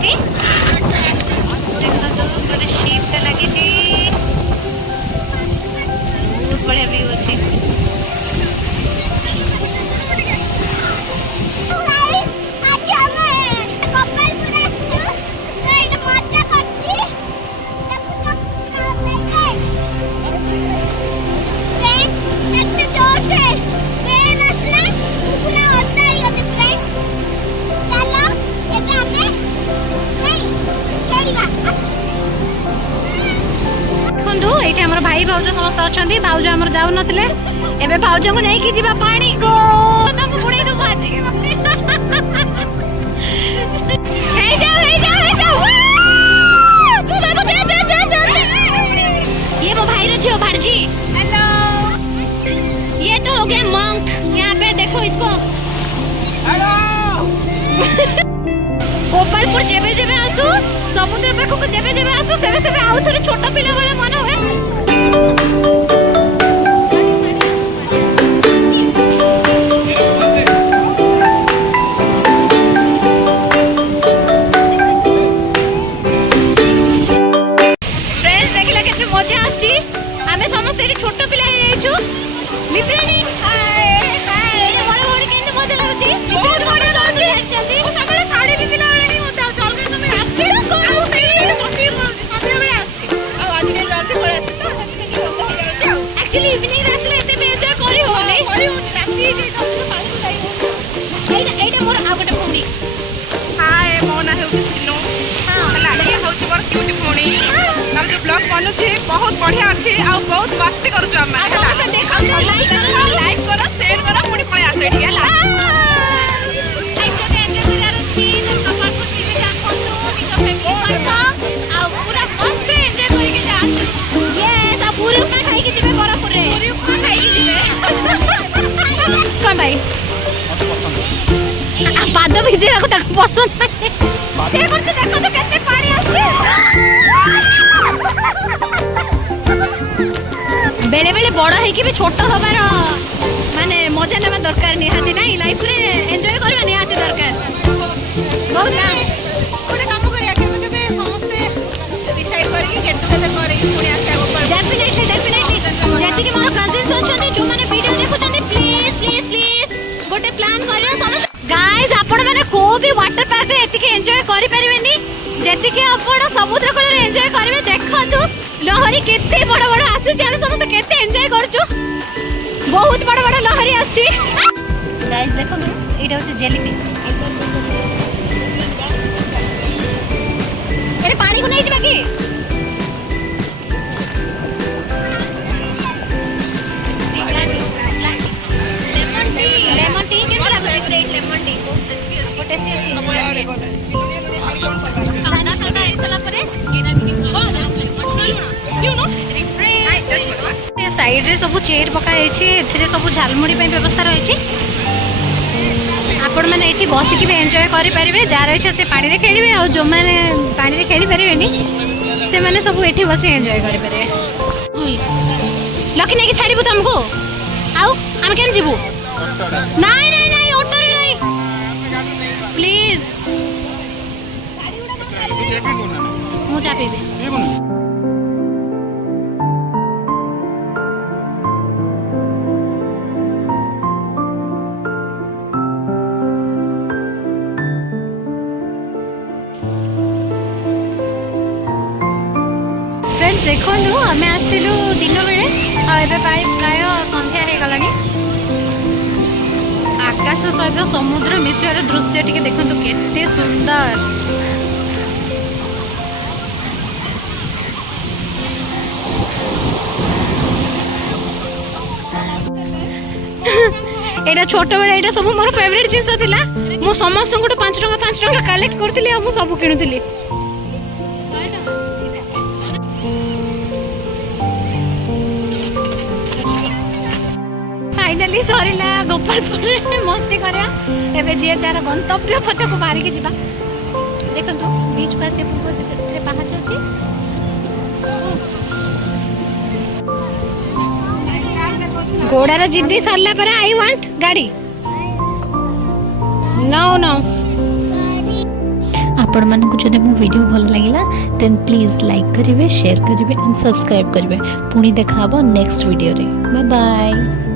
ଏଠି ଦେଖନ୍ତୁ ଗୋଟେ ଶିପ୍ ଟେ ଲାଗିଛି ବହୁତ ବଢିଆ ଭିଉ ଅଛି। देखो ये आम भाई भाउज समस्त अच्छा भाउज आम जाऊ नथिले एबे भाउज को नहीं कि जीवा पानी को तुम बुड़े दबो आज हे जाओ तू देखो जा ये वो भाई रखियो भांजी हेलो ये तो हो गया मंक यहाँ पे देखो इसको हेलो गोपालपुर जेबे जेबे आसु समुद्र पाखक जेबे जेबे आसु सेबे सेबे आउ थोड़े छोट पिला वाला मन हुए। फ्रेंड्स देखला केते मजा आसी हमें समस्त एठी छोट पिला हे जाइछु लिपिनी हाय हाय बड़ बड़ केते मजा लागुची बहुत बड़ लागुची जल्दी सगळे साड़ी भी पिला रेडी होता जल्दी समय आसी आ सेही कॉफी सन्ध्या बेले आसी आ आज के जल्दी पळे आसी तो एक्चुअली इवनिंग रास्ते एते भी एन्जॉय करी होले राती के जल्दी पानी जाई एटा मोर आ गोटे भौणी हाय मो ना हेउ चिनो हला ये होची मोर क्यूट भौणी तार जो ब्लॉग बनू छे बहुत बढ़िया अछि आ बहुत मस्ती करू हम हला देखो लाइक करो शेयर करो पुनी पळे आसे एठी हला पाद भिजेवा को ताको पसंद नहीं से करते देखो तो केते पानी आछे बेले बेले बड़ है कि भी छोट होबार माने मजा नेबा दरकार निहाती नाही लाइफ रे एन्जॉय करबा निहाती दरकार बहुत ना गोटे काम करिया केबे समस्त डिसाइड करी गेट टुगेदर करी पुनी आसे ऊपर डेफिनेटली जेति कि मोर कजिन्स अछन जो माने वीडियो देखुछन प्लीज गोटे प्लान करियो समस्त गाइस आपण माने को भी वाटर पार्क रे एतिके एन्जॉय करि परिबेनी जेतिके आपण समुद्र कूल रे एन्जॉय करबे देखंतु लहरी केते बड़ बड़ आसु जे हम समस्त केते एन्जॉय करछु बहुत बड़ बड़ लहरी आछि गाइस देखो एटा होछ जेलीफिश एरे पानी को नै जिबा की लेमन टी के लागो फेवरेट लेमन टी बहुत टेस्टी अछि खाना खाना ऐसला परे एना tea lemon tea you know refresh ए साइड रे सब चेयर पका अछि एथिरे सब झालमुड़ी पे व्यवस्था रहै छी आपण माने एठी बसी के भी एन्जॉय करि परिबे जा रहै छै से पानी रे खेलिबे आ जो माने पानी रे खेली परिबेनी से माने सब एठी बसी एन्जॉय करि परिबे लकी नै के छाड़ीबू तुमको आउ हम केन जीबू नहीं नहीं नहीं ऑटो रे नहीं प्लीज मु जा पीबे फ्रेंड्स देखो आम आसलु दिन बेले प्राय संध्या हो गलानी आकाश सहित समुद्र मिश्र दृश्य टी देखु केते सुंदर एटा छोट बेला एटा सब मोर फेवरेट जिंस थिला मु समस्त को 5 टका कलेक्ट करथिली आ मु सब किनुथिली फाइनली सरीला गोपालपुर रे मस्ती करा एबे जे चार गंतव्य पथ को मारी के जिबा देखंतु बीच पास से पूर्व रे पहुंच अछि घोड़ार जिद्दी सरला पर आई वांट गाड़ी नो नो आपण मानकु जदि मो वीडियो भल लागिला देन प्लीज लाइक करिवे शेयर करिवे एंड सब्सक्राइब करिवे पुणी देखा हबो नेक्स्ट वीडियो रे बाय बाय।